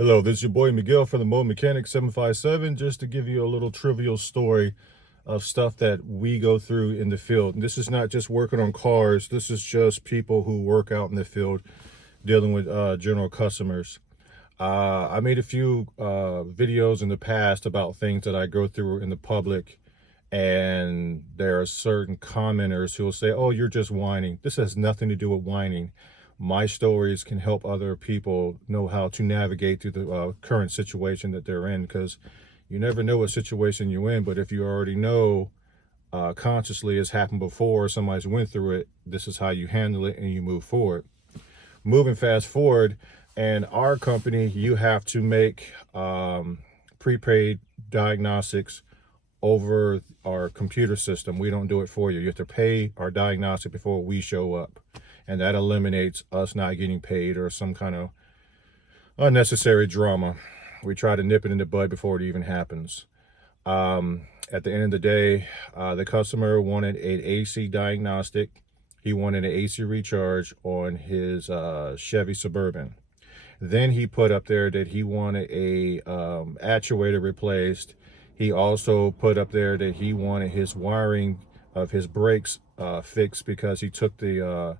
Hello, this is your boy Miguel from the Mobile Mechanic 757, just to give you a little trivial story of stuff that we go through in the field. And this is not just working on cars, this is just people who work out in the field dealing with general customers. I made a few videos in the past about things that I go through in the public, and there are certain commenters who will say, oh, you're just whining. This has nothing to do with whining. My stories can help other people know how to navigate through the current situation that they're in, because you never know what situation you're in. But if you already know consciously it's happened before, somebody's went through it, this is how you handle it and you move forward. Moving fast forward, and our company, you have to make prepaid diagnostics over our computer system. We don't do it for you. You have to pay our diagnostic before we show up. And that eliminates us not getting paid or some kind of unnecessary drama. We try to nip it in the bud before it even happens. At the end of the day, the customer wanted an AC diagnostic. He wanted an AC recharge on his Chevy Suburban. Then he put up there that he wanted a actuator replaced. He also put up there that he wanted his wiring of his brakes fixed because he took the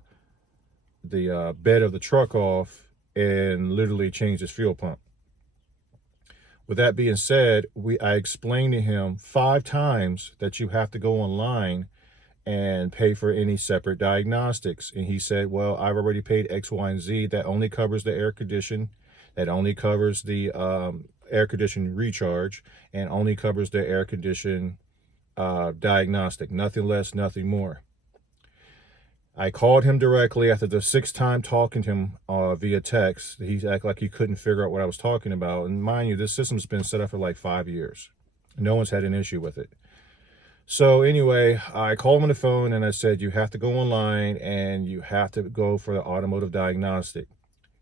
bed of the truck off and literally changed his fuel pump. With that being said, I explained to him 5 times that you have to go online and pay for any separate diagnostics. And he said, well, I've already paid X, Y, and Z. That only covers the air condition. That only covers the air condition recharge, and only covers the air condition diagnostic. Nothing less, nothing more. I called him directly after the 6th time talking to him via text. He acted like he couldn't figure out what I was talking about. And mind you, this system's been set up for like 5 years. No one's had an issue with it. So anyway, I called him on the phone and I said, you have to go online and you have to go for the automotive diagnostic.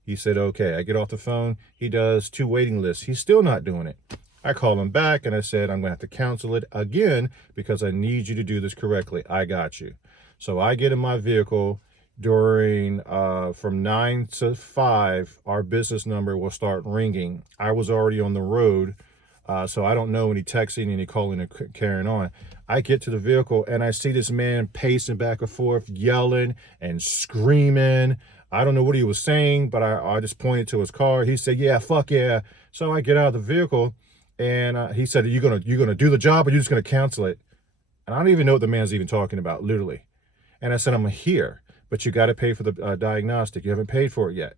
He said, okay. I get off the phone. He does 2 waiting lists. He's still not doing it. I call him back and I said, I'm going to have to cancel it again because I need you to do this correctly. I got you. So I get in my vehicle during from 9 to 5, our business number will start ringing. I was already on the road, so I don't know any texting, any calling, or carrying on. I get to the vehicle and I see this man pacing back and forth, yelling and screaming. I don't know what he was saying, but I just pointed to his car. He said, yeah, fuck yeah. So I get out of the vehicle and he said, you gonna do the job or you just gonna cancel it? And I don't even know what the man's even talking about, literally. And I said, I'm here, but you got to pay for the diagnostic. You haven't paid for it yet.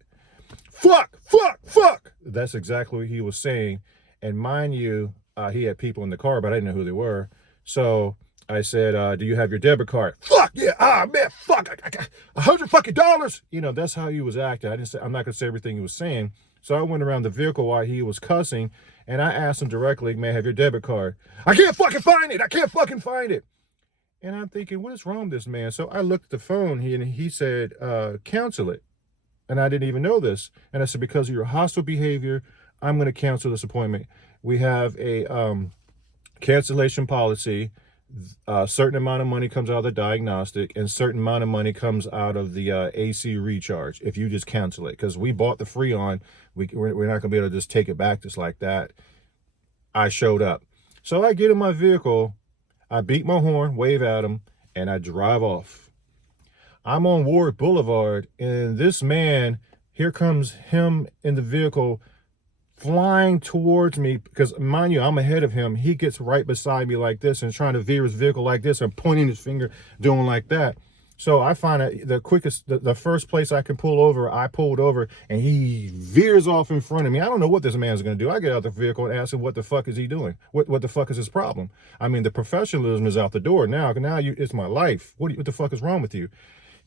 Fuck, fuck, fuck. That's exactly what he was saying. And mind you, he had people in the car, but I didn't know who they were. So I said, do you have your debit card? Fuck yeah. Man, fuck. I got $100 You know, that's how he was acting. I'm not going to say everything he was saying. So I went around the vehicle while he was cussing, and I asked him directly, may I have your debit card? I can't fucking find it. I can't fucking find it. And I'm thinking, what is wrong with this man? So I looked at the phone, and he said, cancel it. And I didn't even know this. And I said, because of your hostile behavior, I'm going to cancel this appointment. We have a cancellation policy. A certain amount of money comes out of the diagnostic, and certain amount of money comes out of the AC recharge if you just cancel it. Because we bought the Freon. We're not going to be able to just take it back just like that. I showed up. So I get in my vehicle. I beat my horn, wave at him, and I drive off. I'm on Ward Boulevard, and this man, here comes him in the vehicle, flying towards me, because mind you, I'm ahead of him. He gets right beside me like this and trying to veer his vehicle like this and pointing his finger, doing like that. So I find that the first place I can pull over, I pulled over, and he veers off in front of me. I don't know what this man's going to do. I get out the vehicle and ask him, what the fuck is he doing? What the fuck is his problem? I mean, the professionalism is out the door now. It's my life. What the fuck is wrong with you?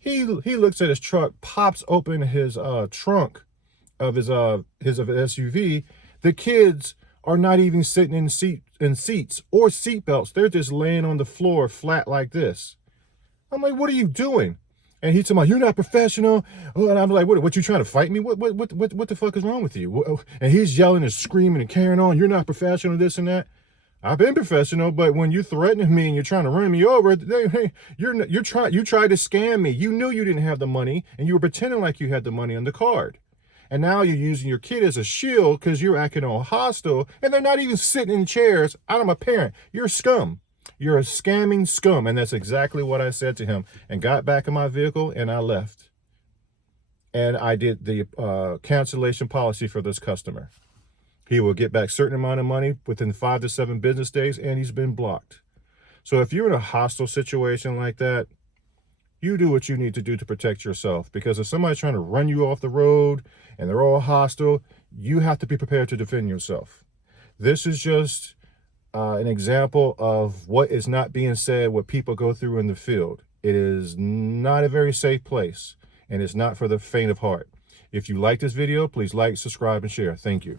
He looks at his truck, pops open his trunk of his SUV. The kids are not even sitting in seats or seat belts. They're just laying on the floor flat like this. I'm like, what are you doing? And he told me, you're not professional. Oh, and I'm like, what, you trying to fight me? What the fuck is wrong with you? And he's yelling and screaming and carrying on. You're not professional, this and that. I've been professional, but when you're threatening me and you're trying to run me over, you tried to scam me. You knew you didn't have the money, and you were pretending like you had the money on the card. And now you're using your kid as a shield because you're acting all hostile, and they're not even sitting in chairs. I'm a parent. You're scum. You're a scamming scum. And that's exactly what I said to him, and got back in my vehicle and I left. And I did the cancellation policy for this customer. He will get back certain amount of money within 5 to 7 business days, and he's been blocked. So if you're in a hostile situation like that, you do what you need to do to protect yourself, because if somebody's trying to run you off the road and they're all hostile, you have to be prepared to defend yourself. This is just an example of what is not being said, what people go through in the field. It is not a very safe place, and it's not for the faint of heart. If you like this video, please like, subscribe, and share. Thank you.